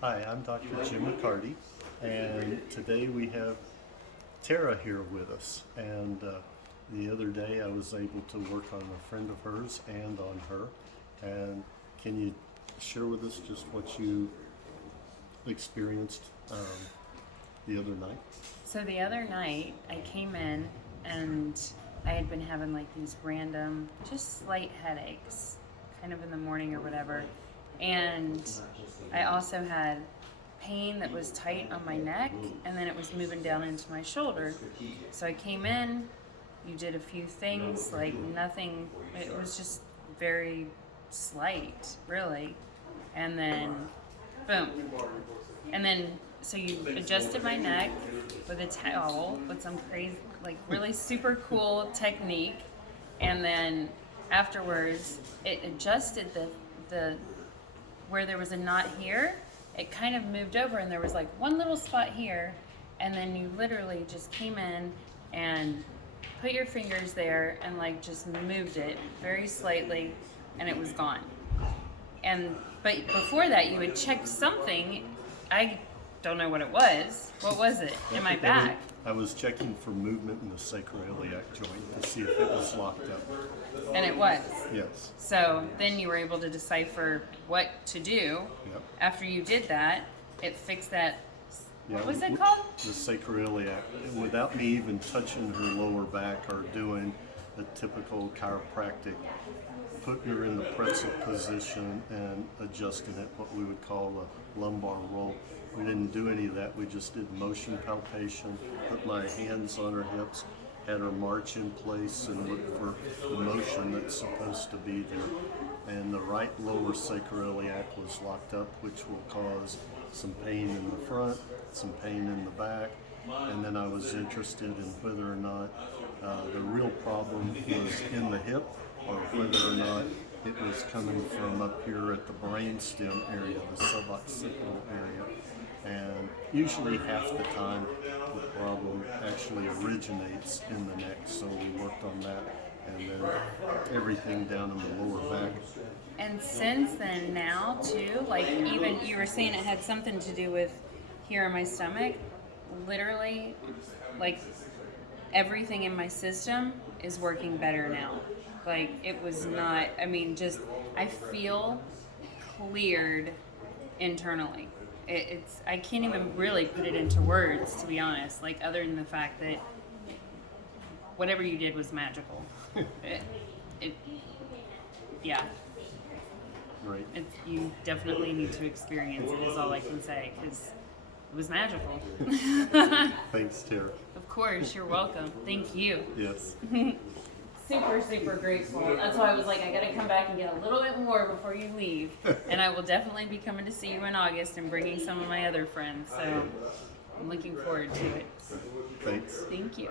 Hi, I'm Dr. Jim McCarty, and today we have Tara here with us. And the other day I was able to work on a friend of hers and on her. And can you share with us just what you experienced the other night? So the other night I came in and I had been having like these random, just slight headaches, kind of in the morning or whatever. And I also had pain that was tight on my neck, and then it was moving down into my shoulder. So I came in, you did a few things, like nothing, it was just very slight, really. And then, boom. And then, so you adjusted my neck with a towel with some crazy, like really super cool technique. And then afterwards, it adjusted the where there was a knot here, it kind of moved over and there was like one little spot here, and then you literally just came in and put your fingers there and like just moved it very slightly and it was gone. But before that you had checked something. I don't know what it was. What was it in my back? I was checking for movement in the sacroiliac joint to see if it was locked up. And it was. Yes. So then you were able to decipher what to do. Yep. After you did that, it fixed that. Yeah, What was it called? The sacroiliac. Without me even touching her lower back or doing a typical chiropractic, putting her in the pretzel position and adjusting it, what we would call a lumbar roll. We didn't do any of that. We just did motion palpation, put my hands on her hips, had her march in place and look for the motion that's supposed to be there. And the right lower sacroiliac was locked up, which will cause some pain in the front, some pain in the back. And then I was interested in whether or not the real problem was in the hip, or whether or not it was coming from up here at the brainstem area, the suboccipital area. And usually half the time the problem actually originates in the neck, so we worked on that, and then everything down in the lower back. And since then, now too, like even you were saying it had something to do with here in my stomach, literally, like everything in my system is working better now. Like it was not, I mean, just, I feel cleared internally. I can't even really put it into words, to be honest, like other than the fact that whatever you did was magical. Yeah. Right. You definitely need to experience it, is all I can say, because it was magical. Thanks, Tara. Of course, you're welcome. Thank you. Yes. Super, super grateful. That's why I was like, I gotta come back and get a little bit more before you leave. And I will definitely be coming to see you in August and bringing some of my other friends. So I'm looking forward to it. Thanks. Thank you.